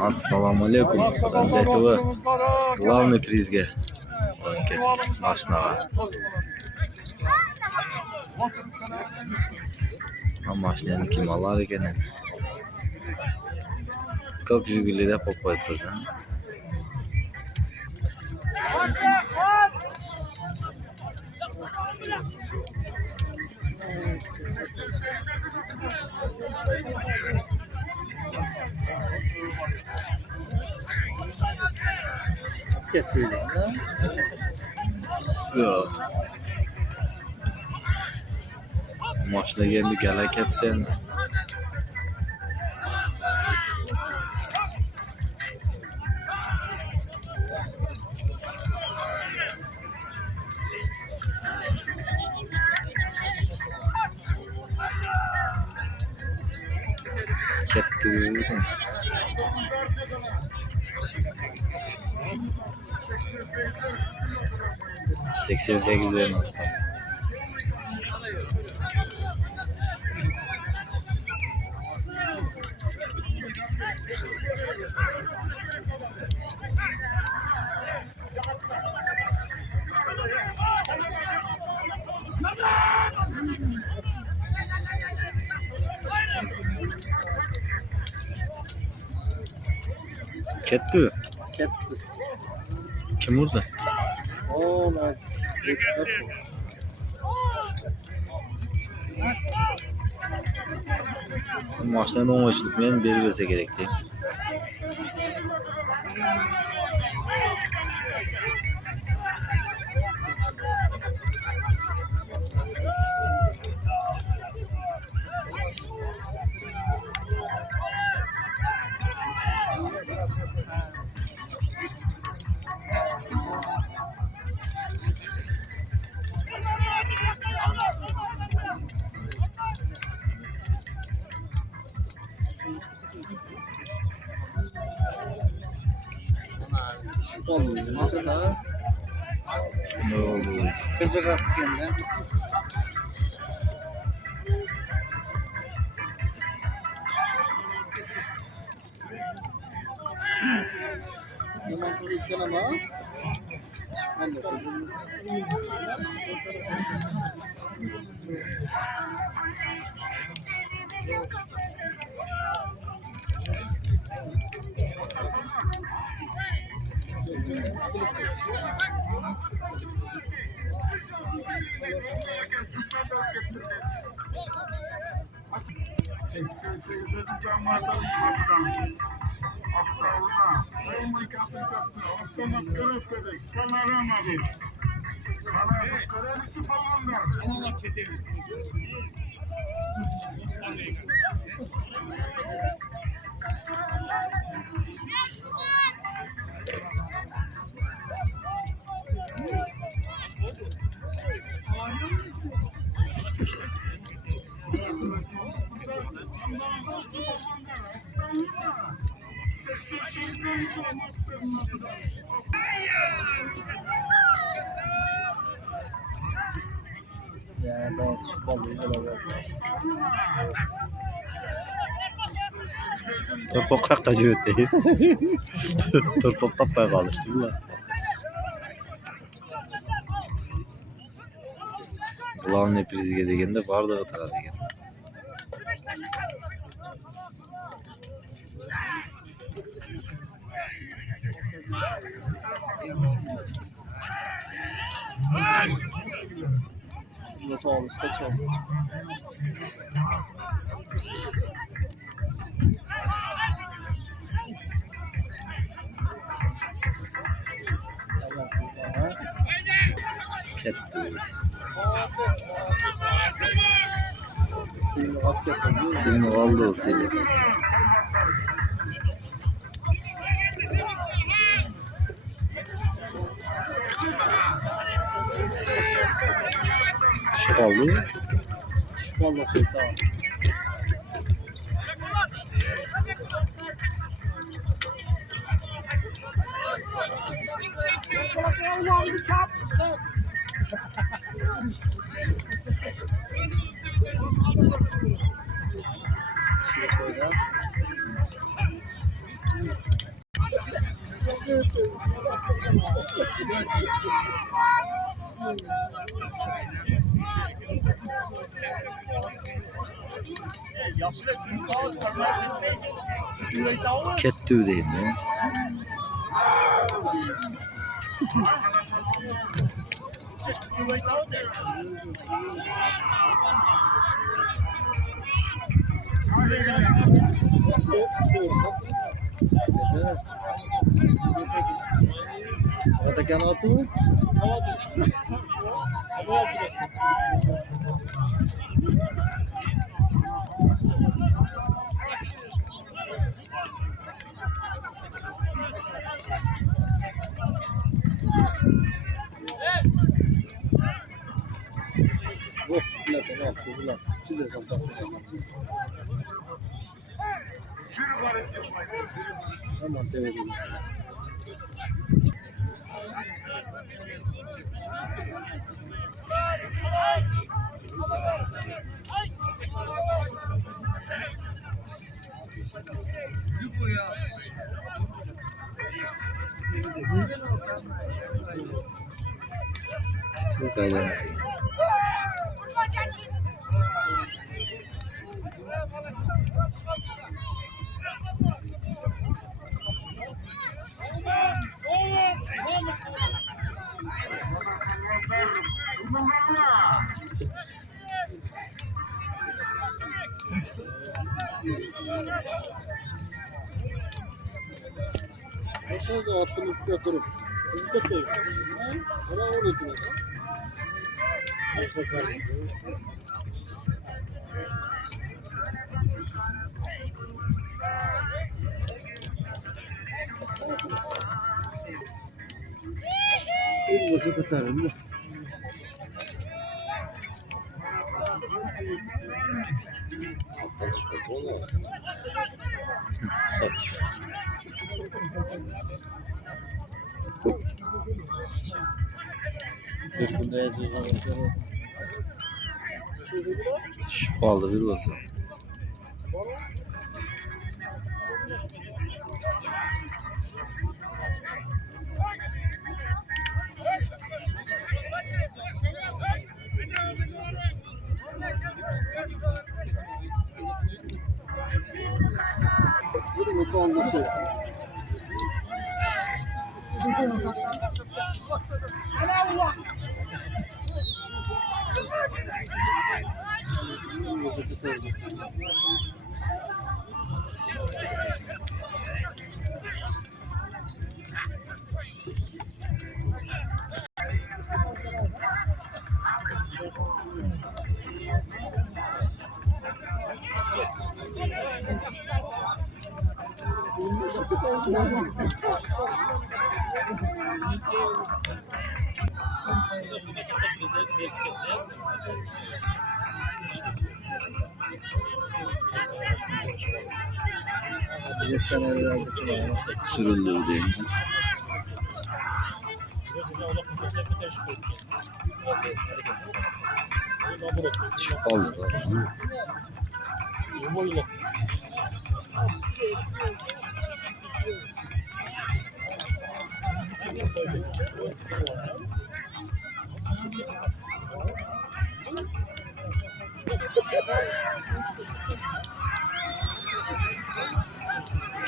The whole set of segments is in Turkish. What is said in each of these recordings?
Assalomu alaykum. Aytuvi главный prizga ketdik mashinaga. Mashinani kim olar ekan? Как Жигулида попойти, да? Yok. Maçta geldi galaketten. Ketdi. 88 verdim. Ketdi. Kim vurdu? Maçtan oynayışlık men berip berse kerekti. Ne oldu? Kızı ratıkenden. Ya da şu balığı Torpaq qaqqa жүрөт. Torpaq topпай қалыштı. Главный prizga degende bardығы тығады ekan. Nasıl alırsa çal. Ketdi. Seni aldı o seni. Şu kaldı. Şu balığı şey tamam. Kettu diyeyim ya. Aradaki anlatı mı? Yok, plaka, kızılar. Şimdi zaten hemen devrediyorum. Çok aydan. Aşağıda attım üstüne kurup. Kızı da koy. Bana öyle diyor. Bir boşa katarım da. Alttan çıkartıyorlar. Saç. Bir günde yazıyorlar. Şifalı bir basa. Bir nasıl anlatıyor? Sürüldüğü diyeyim. Şifalı da.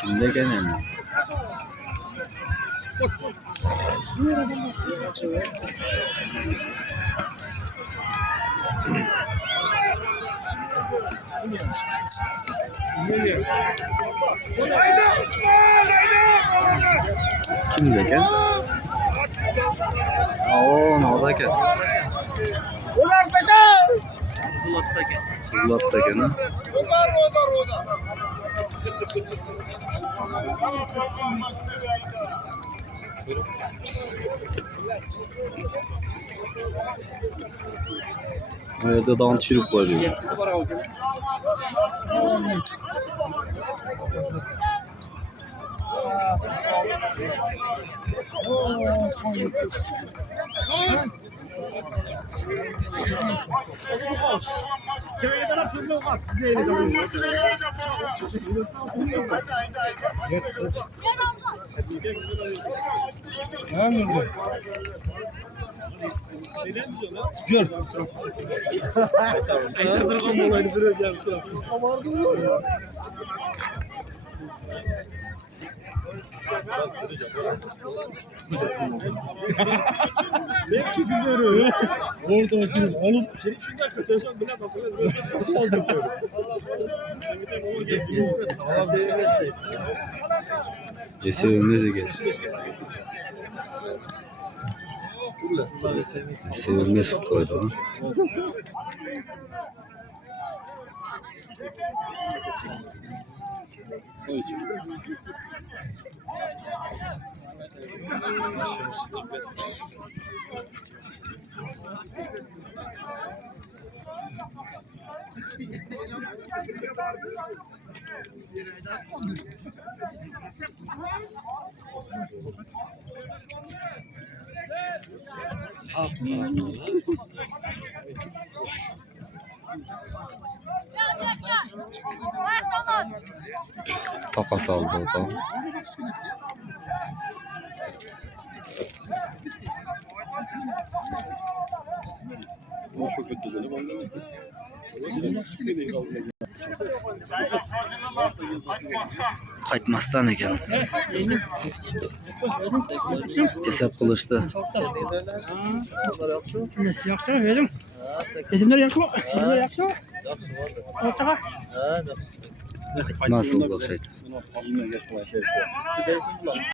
Kimde gene? Kimde gene? Oo, orada gel. Ulan peşe! Kızılat'ta gel. Kızılat'ta gene. Rodar. Orada dağın çürük var diyor. Yetkisi var abi. Gel Ramazan. Ha mı? Gör. Aytırgan olaydı biraz yani şu an. Amardım mı? Belki biliyorum. Orada oturup alıp şundan katarsan bile bakılır. Böyle aldım böyle. Sevilmez geldi. Sevilmez koydu. Takas aldı o da. Qaytmasdan ekan. Hesap qilishdi. Yaxshi verim. Elimler yakma. Elimler yakma. Ortaga. Nasıl olacak?